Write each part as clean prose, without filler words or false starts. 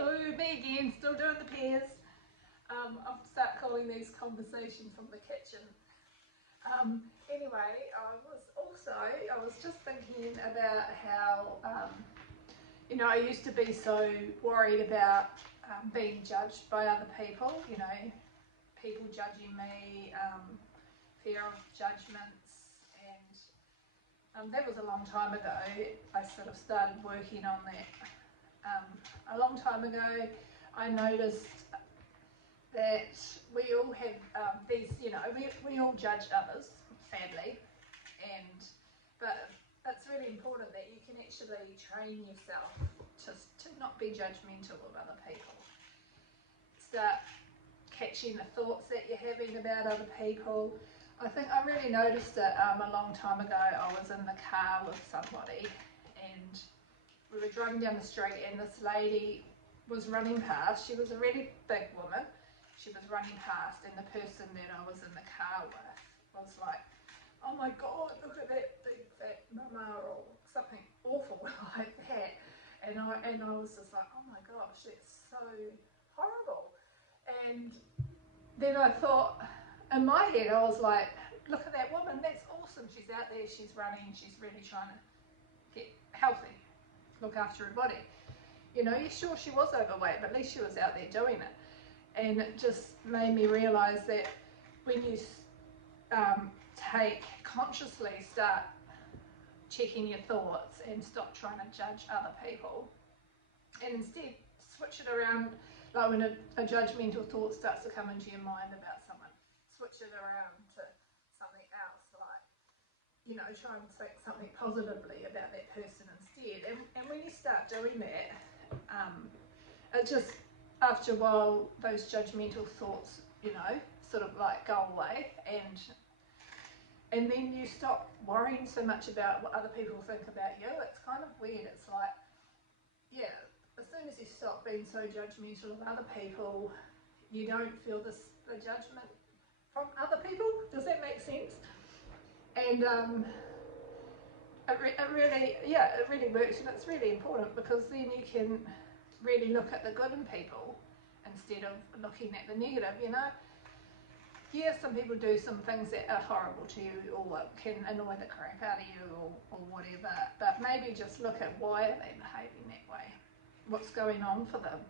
Hello, me again, still doing the pairs. I'll start calling these conversations from the kitchen. Anyway, I was just thinking about how, I used to be so worried about being judged by other people, people judging me, fear of judgments, and that was a long time ago. I sort of started working on that. A long time ago, I noticed that we all have we all judge others, sadly, but it's really important that you can actually train yourself to not be judgmental of other people. Start catching the thoughts that you're having about other people. I think I really noticed it a long time ago. I was in the car with somebody and we were driving down the street and this lady was running past. She was a really big woman. She was running past and the person that I was in the car with was like, oh my God, look at that big fat mama, or something awful like that. And I was just like, oh my gosh, that's so horrible. And then I thought, in my head, I was like, look at that woman, that's awesome. She's out there, she's running, she's really trying to get healthy, look after her body. Yeah, sure she was overweight, but at least she was out there doing it. And it just made me realise that when you consciously start checking your thoughts and stop trying to judge other people, and instead switch it around, like when a judgmental thought starts to come into your mind about someone, switch it around to something else, like, try and think something positively about that person instead. And when you start doing that, it just, after a while, those judgmental thoughts, sort of like go away, and then you stop worrying so much about what other people think about you. It's kind of weird. It's like, yeah, as soon as you stop being so judgmental of other people, you don't feel the judgment from other people. Does that make sense? And it really works, and it's really important because then you can really look at the good in people instead of looking at the negative. Yeah, some people do some things that are horrible to you or can annoy the crap out of you or whatever, but maybe just look at why are they behaving that way, what's going on for them.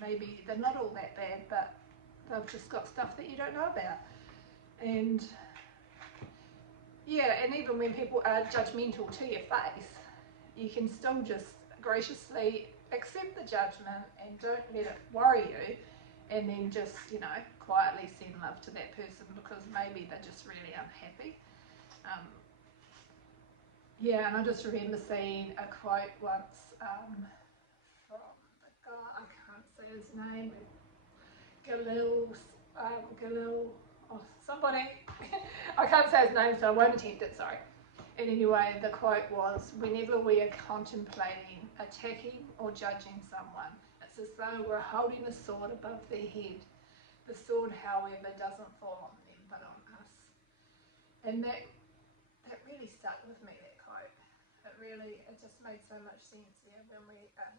Maybe they're not all that bad, but they've just got stuff that you don't know about. And yeah, and even when people are judgmental to your face, you can still just graciously accept the judgment and don't let it worry you, and then just, quietly send love to that person because maybe they're just really unhappy. And I just remember seeing a quote once from the guy, I can't say his name, Galil, or somebody, I can't say his name so I won't attempt it, sorry. And anyway, the quote was, whenever we are contemplating attacking or judging someone, it's as though we're holding a sword above their head. The sword, however, doesn't fall on them but on us. And that really stuck with me, that quote. It just made so much sense when we are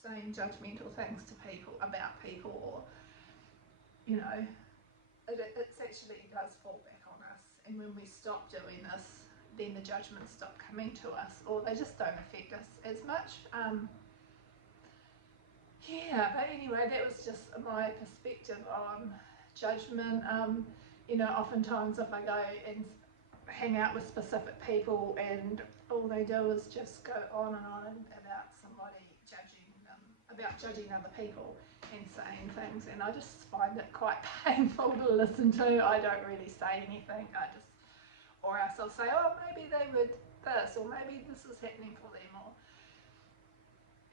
saying judgmental things to people, about people, or, it's actually does fall back on us. And when we stop doing this, then the judgments stop coming to us, or they just don't affect us as much. But anyway, that was just my perspective on judgment. Oftentimes if I go and hang out with specific people and all they do is just go on and on about somebody about judging other people and saying things, and I just find it quite painful to listen to. I don't really say anything, or else I'll say, oh, maybe they would this, or maybe this is happening for them, or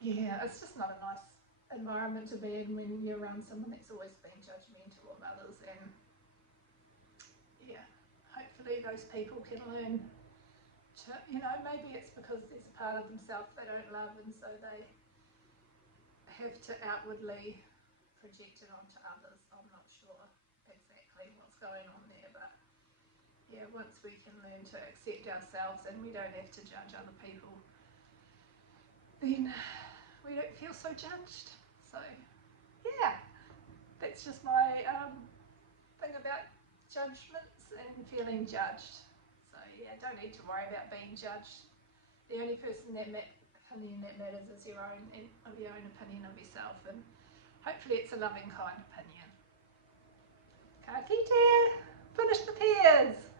it's just not a nice environment to be in when you're around someone that's always been judgmental of others. And hopefully those people can learn to, maybe it's because there's a part of themselves they don't love, and so they have to outwardly project it onto others. I'm not sure exactly what's going on there, but once we can learn to accept ourselves and we don't have to judge other people, then we don't feel so judged. So yeah, that's just my thing about judgments and feeling judged. So yeah, don't need to worry about being judged. The only person opinion that matters is your own opinion of yourself, and hopefully it's a loving, kind opinion. Ka kite, finish the pears.